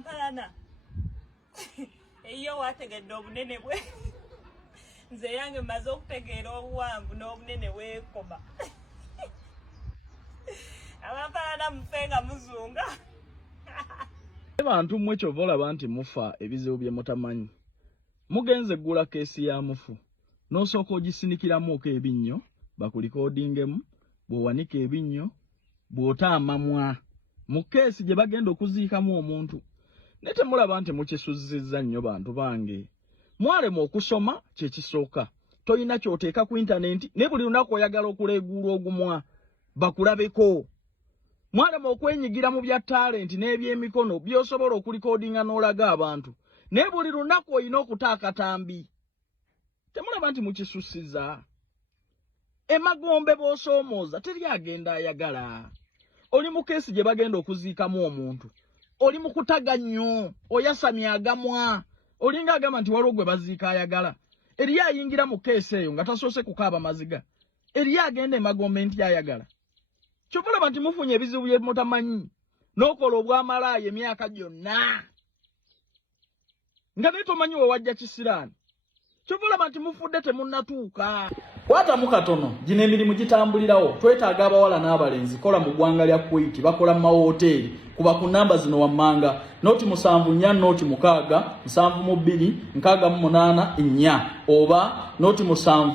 Abampalana. Eyo wategedde obunene bwe. Nze yange mmaze okutegeera obuwanvu n'obunene weekoma. Abampalana mufenga muzunga. Abantu mmwe kyova olaba nti mufa ebizibu bye mutamanyi. Mugenze gula keesi ya mufu. N'osooka ogisinikiramuuko ebinnyo bakulikodingemu, bw'owanika ebinnyo, bw'otaamamwa. Mu keesi gye bagenda okuziikamu omuntu. Ne temulaba nti mukisuzizza nnyo bantu bange. Mwalema okusoma kye kisooka. Toyina ky'oteeka ku intaneti ne buli lunaku oyagala okuleeguulwa ogumwa. Bakulabeko. Mwalema okwenyigira mu bya talenti n'ebyemikono by'osobola okulikodinga n'olaga abantu. Ne buli lunaku oyina okutaakatambi. Temulaba nti mukisusiza. Emagombe bw'osoomooza teri agenda ayagala. Oli mu keesi gye bagenda okuziikamu omuntu. Oli mu kutaga nnyo. Oyasamye agamwa. Olinga agamba nti waliwo gwe baziika ayagala. Eriyo ayingira mu keesi eyo nga tasoose kukaaba maziga. Eriyo agenda emagombe nti ayagala. Kyova olaba nti mufunye ebizibu bye mutamanyi. N'okola obwamalaaya emyaka gyonna. Nga naye tomanyi we wajja kisiraani. Kyova olaba nti mufudde temunnatuuka. Kwatamu katono, gino emirimu gitambulirawo. Twetaaga abawala n'abalenzi kola mu ggwanga lya Kuwait, bakola mu mawoteeri. Kuba ku namba zino wammanga, noti 74 noti 6 72 68 4 oba noti 76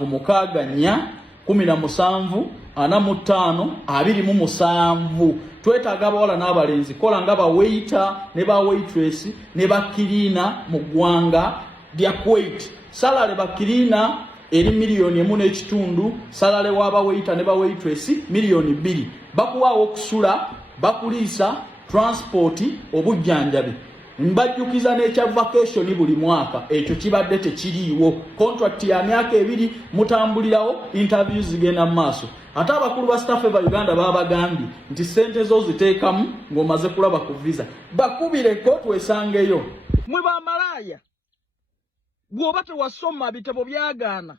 4 17 45 Twetaaga abawala n'abalenzi kola nga ba waiter ne ba waitress ne ba cleaner mu ggwanga lya Kuwait. Salale ba cleaner eri $1.5 million, salale waba waiter ne ba waitress $2 million. Bakuwaawo okusula, bakuliisa, transport, obujjanjabi. Mbajjukiza n'ekya vacation buli mwaka, ekyo kibadde tekiriiwo. Contract ya myaka 2 mutambulirawo, interviews zigenda maaso. Ate abakulu ba staff ba Uganda babagambye nti sente zo ziteekamu ng'omaze kulaba ku visa. Bakubireko twesangeyo. Mwe bamalaaya. Bw'oba tewasoma bitabo byagaana.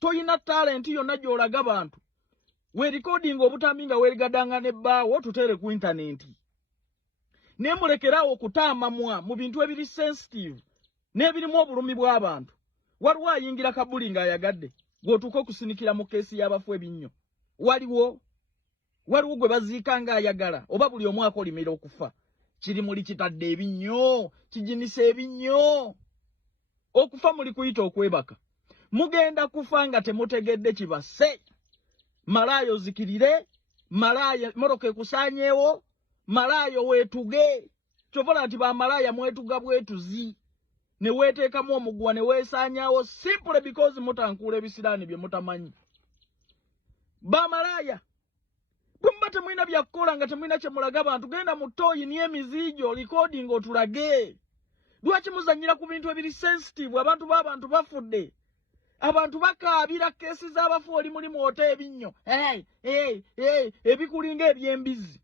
Toyina talent yonna gy'olaga abantu. We recording obutambi nga weerigadanga n'ebbaawo tutere ku intaneti. Ne mulekerawo okutaamamwa mu bintu ebiri sensitive n'ebirimu obulumi bw'abantu. Waliwo ayingira kabuli ng'ayagadde gw'otuuka okusinikira mu keesi y'abafu ebinnyo. Waliwo gwe baziika ng'ayagala oba buli omwaka olimira okufa. Kiri muli kitadde ebinnyo, kijinisa ebinnyo. Okufa muli kuyita okwebaka. Mugenda kufa nga temutegedde kibase. Malaayo zikirire, malaayo moroka ekusaanyeewo, malaayo weetuge. Kyovola nti ba malaya mwetuga bwetuzi. Ne weeteekamu omuguwa ne weesaanyaawo simply because mutankuula ebisiraani bye mutamanyi. Ba malaya. Bumba temulina byakukola nga temulina kye mulaga abantu. Genda mu ttooyi n'emiziijo recording otulage. Lwaki muzanyira ku bintu ebiri sensitive abantu b'abantu bafudde. Abantu bakaabira keesi z'abafu oli muli mwota ebinnyo. Ebikulinga eby'embizi.